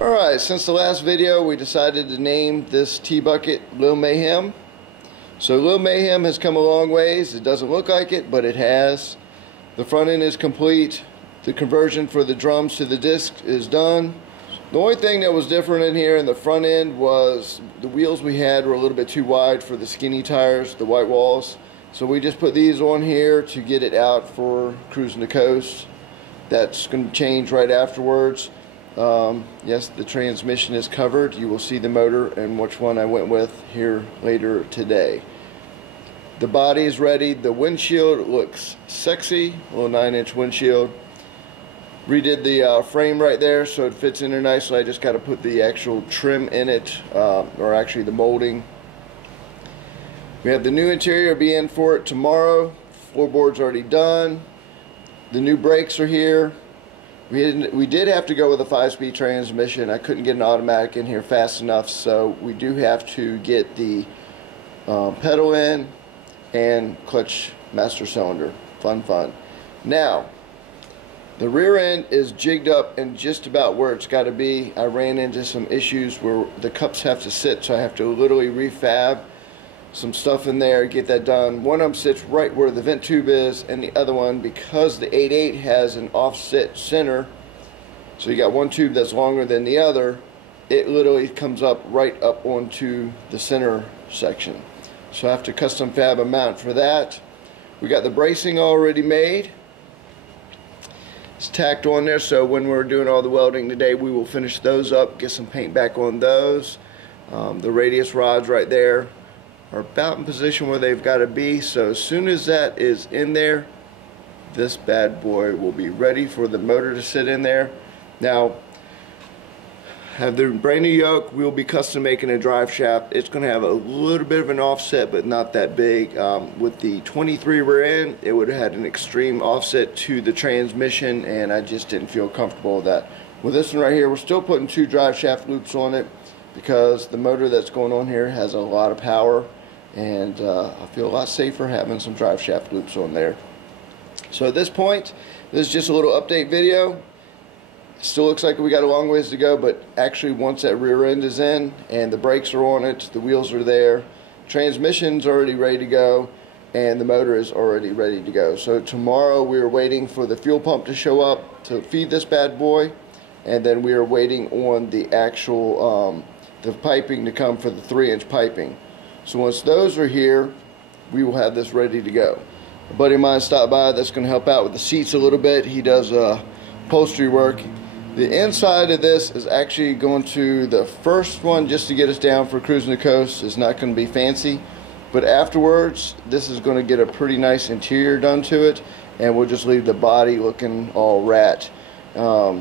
Alright, since the last video we decided to name this T-Bucket Lil Mayhem. So Lil Mayhem has come a long ways. It doesn't look like it, but it has. The front end is complete. The conversion for the drums to the disc is done. The only thing that was different in here in the front end was the wheels we had were a little bit too wide for the skinny tires, the white walls. So we just put these on here to get it out for cruising the coast. That's going to change right afterwards. Yes, the transmission is covered. You will see the motor and which one I went with here later today. The body is ready. The windshield looks sexy, a little 9-inch windshield. Redid the frame right there so it fits in there nicely. I just got to put the actual trim in it, or actually the molding. We have the new interior be in for it tomorrow. Floorboard's already done. The new brakes are here. We did have to go with a 5-speed transmission. I couldn't get an automatic in here fast enough, so we do have to get the pedal in and clutch master cylinder. Fun. Now, the rear end is jigged up and just about where it's got to be. I ran into some issues where the cups have to sit, so I have to literally refab some stuff in there, get that done. One of them sits right where the vent tube is, and the other one, because the 8.8 has an offset center, so you got one tube that's longer than the other, it literally comes up right up onto the center section. So I have to custom fab a mount for that. We got the bracing already made. It's tacked on there, so when we're doing all the welding today, we will finish those up, get some paint back on those. The radius rods right there are about in position where they've got to be, so as soon as that is in there, this bad boy will be ready for the motor to sit in there. Now, have the brand new yoke. We'll be custom making a drive shaft. It's going to have a little bit of an offset, but not that big. With the 23 rear end, it would have had an extreme offset to the transmission, and I just didn't feel comfortable with that. With this one right here, we're still putting 2 drive shaft loops on it because the motor that's going on here has a lot of power, and I feel a lot safer having some drive shaft loops on there. So at this point, this is just a little update video. Still looks like we got a long ways to go, but actually once that rear end is in and the brakes are on it, the wheels are there, transmission's already ready to go, and the motor is already ready to go. So tomorrow we are waiting for the fuel pump to show up to feed this bad boy, and then we are waiting on the actual the piping to come for the 3-inch piping. So once those are here, we will have this ready to go. A buddy of mine stopped by that's going to help out with the seats a little bit. He does upholstery work. The inside of this is actually going to, the first one just to get us down for cruising the coast is not going to be fancy, but afterwards this is going to get a pretty nice interior done to it, and we'll just leave the body looking all rat. But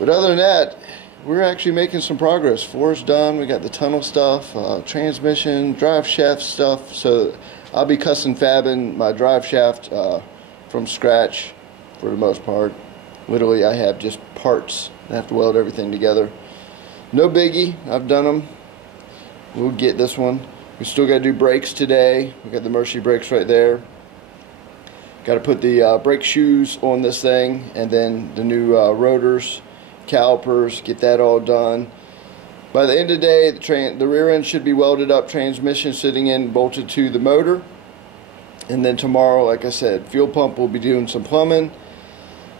other than that, we're actually making some progress. Floor's done, we got the tunnel stuff, transmission, drive shaft stuff, so I'll be custom fabbing my drive shaft from scratch for the most part. Literally, I have just parts. I have to weld everything together. No biggie. I've done them. We'll get this one. We still got to do brakes today. We got the Mercy brakes right there. Got to put the brake shoes on this thing, and then the new rotors, calipers. Get that all done. By the end of the day, the rear end should be welded up. Transmission sitting in, bolted to the motor. And then tomorrow, like I said, fuel pump will be doing some plumbing.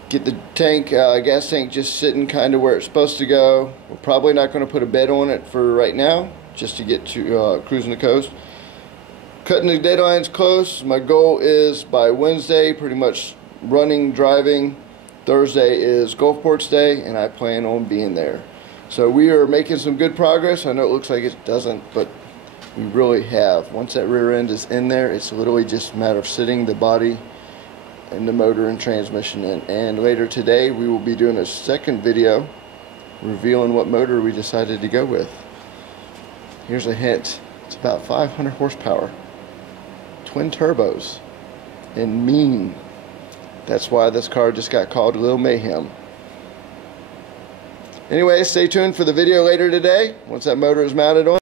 Get the tank, gas tank just sitting kind of where it's supposed to go. We're probably not going to put a bed on it for right now, just to get to cruising the coast. Cutting the deadlines close. My goal is by Wednesday, pretty much running, driving. Thursday is Gulfport's day, and I plan on being there. So we are making some good progress. I know it looks like it doesn't, but we really have. Once that rear end is in there, it's literally just a matter of sitting the body and the motor and transmission in. And later today we will be doing a second video revealing what motor we decided to go with. Here's a hint. It's about 500 horsepower, twin turbos, and mean. That's why this car just got called Lil Mayhem. Anyway, stay tuned for the video later today once that motor is mounted on.